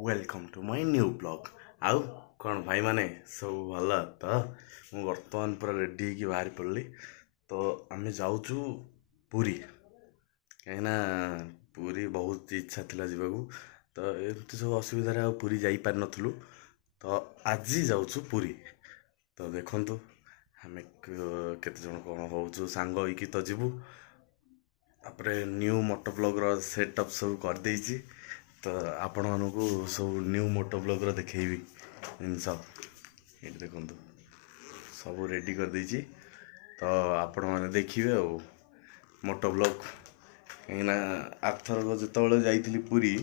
Welcome to my new blog. आउ कौन भाई माने सब भल तो मु बर्तमान पूरा रेडी होगी बाहर पड़ली। तो आम जाऊँ पुरी कहीं पुरी बहुत इच्छा थिला जीवाकू। तो एमती सब असुविधा पुरी जाई पार नथुलु। तो आज जाऊँ पुरी। तो देखंतु आम केते जण कौन होचु सांग होइकी तो जीवु। तापरे न्यू मोटो ब्लॉग रो सेटअप सब कर देइछि। तो आपण मानू सब न्यू मोटो ब्लॉग रो देखैबी जिनस ये देखो सब रेडी कर देइछि। तो आपण माने देखिबे आ मोटो ब्लॉग कहीं आरथर जो जाइथिली पुरी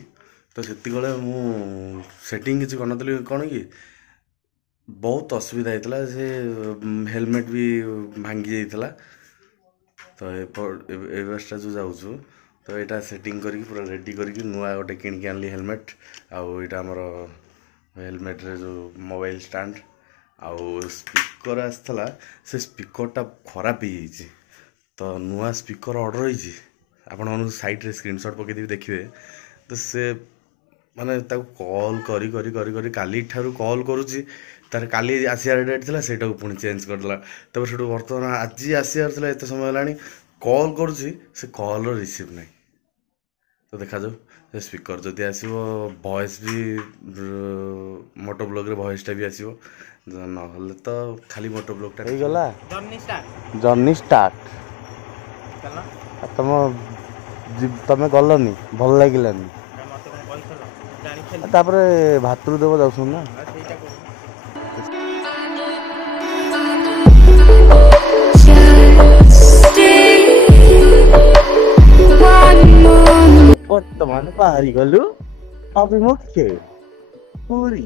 तो सेति गले मु सेटिंग किछि करनतली कोन कि बहुत असुविधा होता से हेलमेट भी भांगी जाइथिला। तो एवरेस्टा जो जाऊँ तो यहाँ सेटिंग करके पूरा रेडी करके नुआ गोटे किणिक आनली हेलमेट आउ यहाँ आमर हेलमेट रे जो मोबाइल स्टैंड आउ स्पीकर आसला से स्पीकरटा खराब हो जाइए। तो नुआ स्पीकर ऑर्डर होइछि आपण साइड रे स्क्रीनशॉट पकई देबी देखिए। तो से माने कॉल करी करी करी करी काली ठारू कॉल करुच्ची तार काली आसियार डेट था से पुणी चेंज करदेला। तब से बर्तमान आज आसियार एत समय है कॉल करुच्ची से कॉल रिसीव नहीं। तो देखा जाऊ स्पीकर जदि आसो वॉइस भी मोटो ब्लॉग रे वॉइसटा भी आसो ना तो खाली मोटो ब्लॉगटा हो गला जर्नी स्टार्ट। तुम गलनी भल लगिलानी तापरे भातृदेव जाऊँ ना वर्तमान बाहरी गलु अभिमुखे पुरी।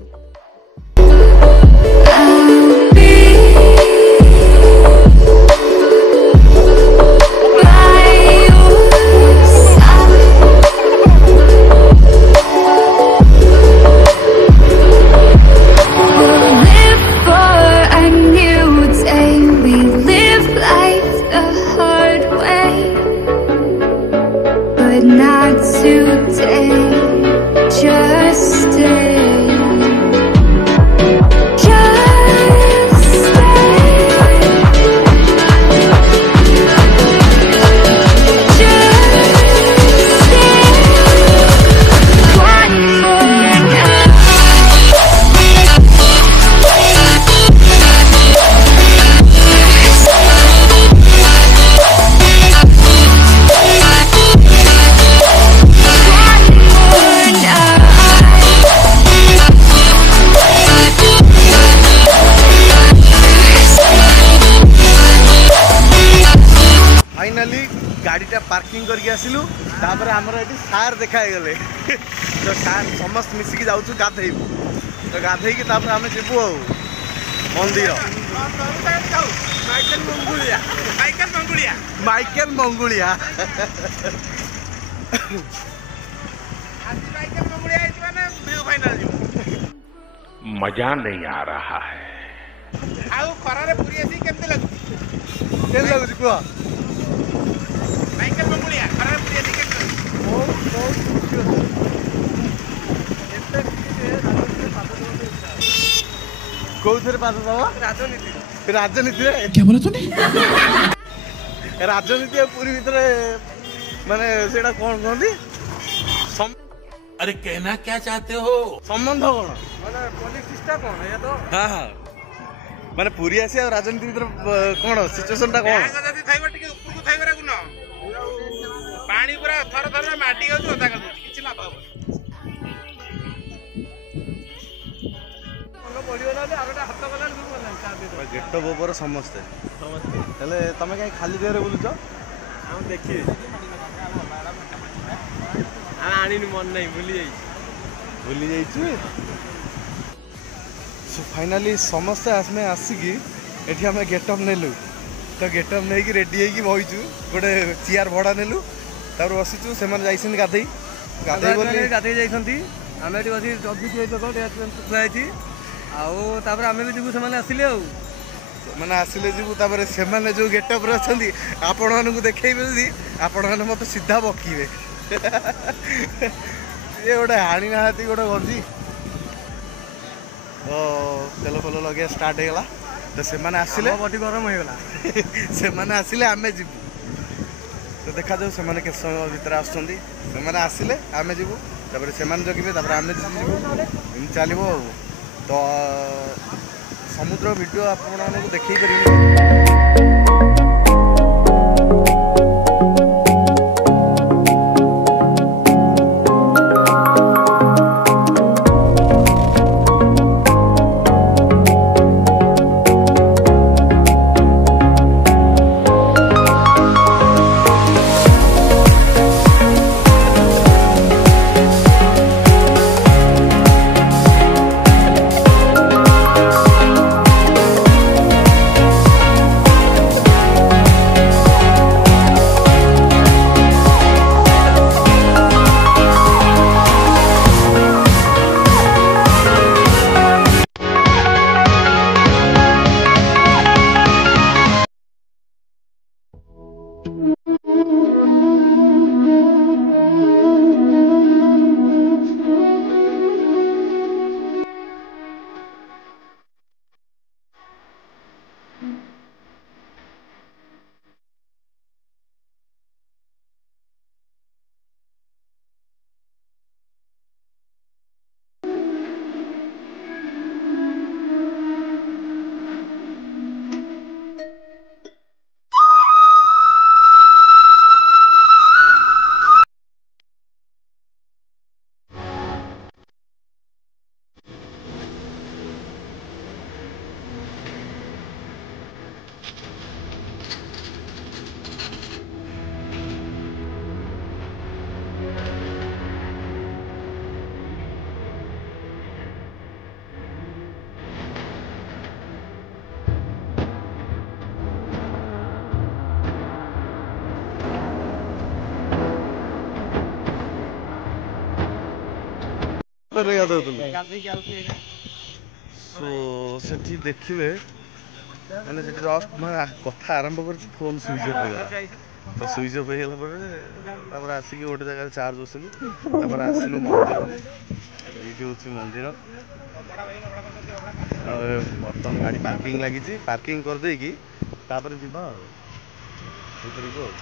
गाड़ीटा पार्किंग करके आसिलु तापर हमर एटी सार देखाई गले। तो सार समस्त मिसिकी जाउछु गाधेइबु। तो गाधेई की तापर हम जेबु आ मंदिर माइकल मंगुलिया मजा नहीं आ रहा है। आउ खरारे पुरी आसी केमते लागु केन लागु कुआ माइकल मंगुलिया खरारे पुरी आसी केमते कौथरे पास दबा राजनीति राजनीति रे क्या बोला तूने राजनीति पूरी भीतर माने सेटा कोन कोंदी अरे कहना क्या चाहते हो? संबंध कोन माने पॉलिटिक्सटा कोन या तो हां हां माने पूरी आसी और राजनीति भीतर कोन सिचुएशनटा कोन जदी थाइबा टिके ऊपर को थाइबा गुन पानी पूरा थर थर माटी गयो ओदा कर किछि लाभ हो कोनो पडियो ना आरोटा हाथ गला लुक गला चार दे गेट ओवर समस्त हेले तमे काई खाली देरे बोलुछ हम देखि आ आनिन मन नहीं भूली जाई सो फाइनली समस्त आसमे आसिकी एठी हमें गेटअप नेलु। तो गेटअप नहीं कि रेडी होगी बहीचु गोटे चेयर भड़ा नेलु तापर बसीचु से जाइछन गाधई गाधई बोली गाधई जाइछंती आमे एठी बसी जल्दी के तो डेट आउ तापर आमे भी जीवु से आसिले आउ मैंने आसिले जीवु तापर से माने जो गेटअप रे अछंती आपण मानकु देखैबे जदी आपण माने मते सीधा बकीबे ये गोटे हाणी नाहाती गोटे गंजी तो तेल फल लगे स्टार्ट होगा तो से आसिले बॉडी गरम होगा से आसिले आम जीवु तो देखा जाऊ से केत समय भितर आसिले आम जीवु तापर से जगिबे तापर आम जीवु एमती चलो तो समुद्र वीडियो आपको देखई पारि ସେଠି ଦେଖିବେ ମାନେ ସେଠି ଜଷ୍ଟ କଥା ଆରମ୍ଭ କରିଛି ଫୋନ୍ ସୁଇଚ୍ ଅଫ୍ ହେଇଗଲା ତ ସୁଇଚ୍ ଅଫ୍ ହେଇଗଲା ପରେ ତାପରେ ଆସିକି ଗୋଟେ ଜାଗାରେ ଚାର୍ଜ ବସିଲୁ ତାପରେ ଆସିଲୁ ମନ୍ଦିର ଏଇଠି ହେଉଛି ମନ୍ଦିର ବର୍ତ୍ତମାନ ଗାଡ଼ି ପାର୍କିଂ ଲାଗିଛି ପାର୍କିଂ କରିଦେଇକି ତାପରେ ଯିବା ଆଉ ଭିତରକୁ ଆଉ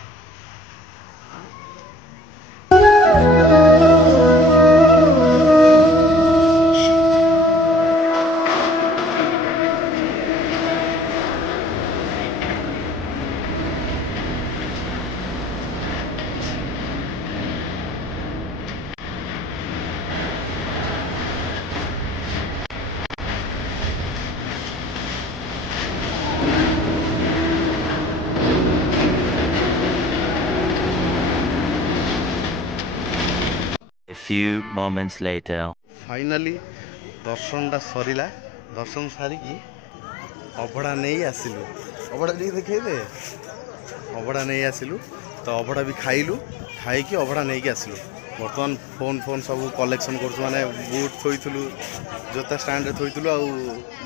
A few moments later. Finally दर्शनटा सरिला दर्शन सारिकी अभड़ा नहीं आसिलु अभड़ा नहीं देखते अभड़ा नहीं आसिलु तो अभड़ा भी खाइलु खाई अभड़ा नहीं कि आसिलु बर्तमान फोन फोन सब कलेक्शन कर माने बूट थोइथुलु जोता स्टैंड रे थोइथुलु आ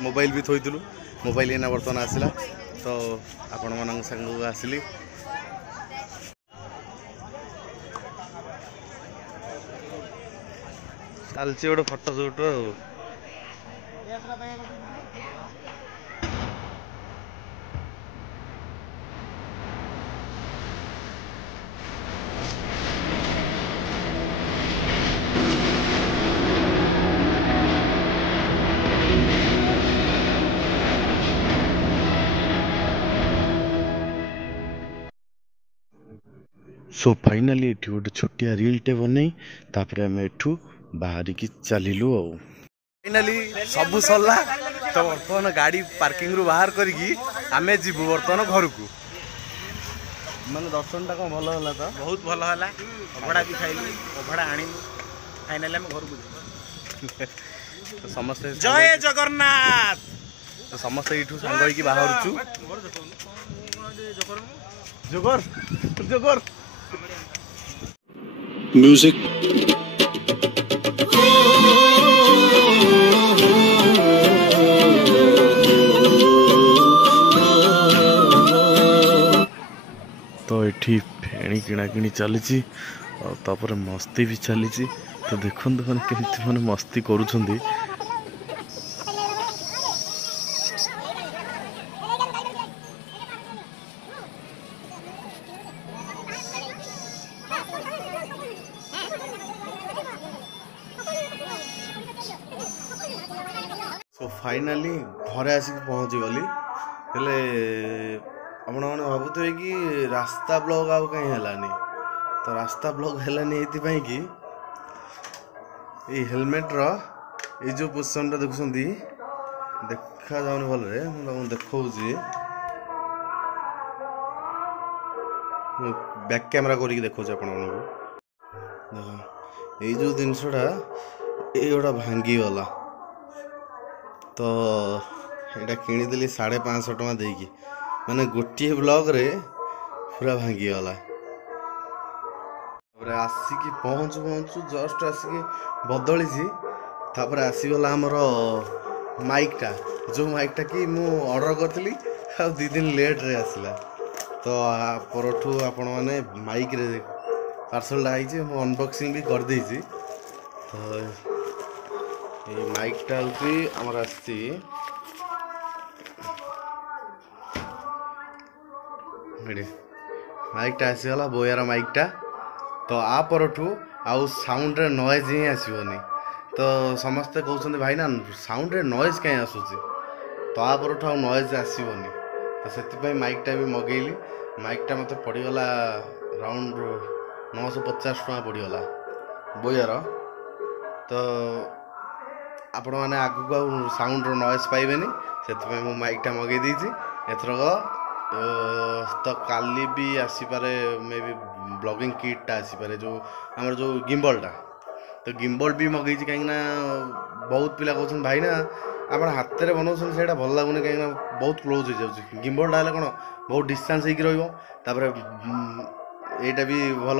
मोबाइल भी थोइथुलु मोबाइल एना बर्तमान आसिला तो आपण मानक संग आसिली चलची गोटे फटो सुट सो फाइनाली ये गोटे छोटिया रीलटे बनई तापर आम एठू बाहरी की चलिलु आ फाइनाली सब सरला तो बर्तमान गाड़ी पार्किंग रु बाहर करी आमे जीवु बर्तमान घर को माने दर्शन टा कौन भल है तो बहुत भल है अभड़ा भी खाइलु अभड़ा आनिलु फाइनली हम घर को तो समस्ते जय जगन्नाथ तो समस्ते इठू सांग होइकी बाहरचु जोगर जोगर Music. तो ये फेणी किणाकिणी चली और मस्ती भी चली तो देखते मैंने केमती मैंने मस्ती करुँच फाइनाली घरे आसिक पहुँची गली हेले आपने भावुवे कि रास्ता ब्लॉग आउ कहीं हेलानी तो रास्ता ब्लॉग हेलानी ये कि ये हेलमेट रो ये जो पोजिशन देखुं देखा जाऊनी भलरे मुझे देखा बैक कैमरा करके देखो आपण ये जो जिनसटा ये गोटा भांगी गला तो यहाँ किनीदेली 550 टଙ୍କା देकी माने गोटे ब्लॉग रे पूरा भांगी गला आसिकी पहुँचु पहुँचु जस्ट आसिकी बदली तापर आसीगला आमर माइकटा जो माइकटा कि मु ऑर्डर करी आ 2 दिन लेट रे आसला तो परठू आपण मैंने माइक रे पार्सल आई मु अनबॉक्सिंग भी कर देइछि तो ये माइकटा होची हमर आसी माइकटा आसीगला बोयार माइकटा तो आ परठू आउ साउंड रे नॉइज ही आसीबनी तो समस्ते कहते भाई ना साउंड रे नॉइज कहीं आसूची तो आ परठू आउ नॉइज आसीबनी तो से माइकटा भी मगेली माइकटा मत पड़गला राउंड 950 टଙ୍କା पड़गला बोयार तो आपण मैंने आगू आउ साउंड रो नॉइज पाइबेनी से मु माइकटा मगे देइछि एथरक तो काली भी आसीपारे मे भी ब्लॉगिंग किटटा आसीपारे जो आमर जो गिम्बलटा तो गिम्बल भी मगेई कहीं बहुत पिला कहते भाई ना आप हाथ में बनाऊँ से भल लगुनि कहीं बहुत क्लोज हो जाए गिम्बलटा है कौन बहुत डिस्टेंस होकर रही यहाँ भी भल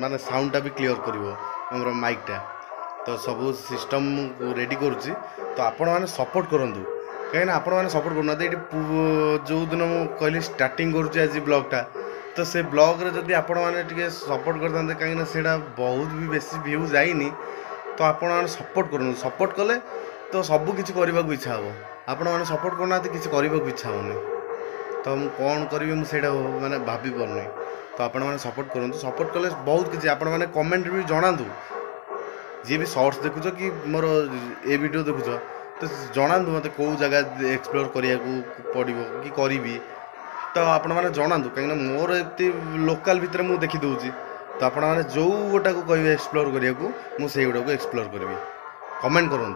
माने साउंडटा भी क्लियर कर माइकटा तो सब सिस्टम रेडी करुच्ची तो आपण मैंने सपोर्ट करूँ कहीं आपण मैंने सपोर्ट करना जो दिन मुझे कहली स्टार्टिंग करुच्ची आज ब्लॉगटा तो से ब्लॉग रे जदि आपण मैंने सपोर्ट करते कहीं से बहुत भी बेसी व्यू जाइनी तो आपण मैंने सपोर्ट करूँ सपोर्ट कले तो सब किसी करने को इच्छा हे आपण मैंने सपोर्ट करना किसी करने को इच्छा होनी तो मुझे कौन करी मुझे मैंने भाभी पारनी तो आपण मैंने सपोर्ट करूँ सपोर्ट कले बहुत किसी आपण मैंने कमेंट भी जनातु जी भी शॉर्ट्स देखुच कि मोर ए वीडियो देखुच तो जनातु मत कौ जगह एक्सप्लोर करिया पड़ो कि करी तो आपण मैंने जनातु कहीं मोर ये लोकल भितर मुझे देखी दूसरी तो आपण मैंने जो गोटा को कह एक्सप्लोर करिया मुझे गोटा को एक्सप्लोर करी कमेंट करूँ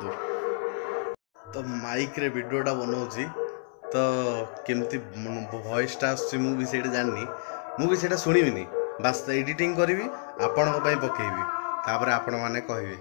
तो माइक रे वीडियोटा बनाऊँगी तो केमती वॉइसटा आसुँगी जानी मुझे शुणिबिनी बास एडिटिंग करी आपण पकेबी तापर आपण मैंने कहे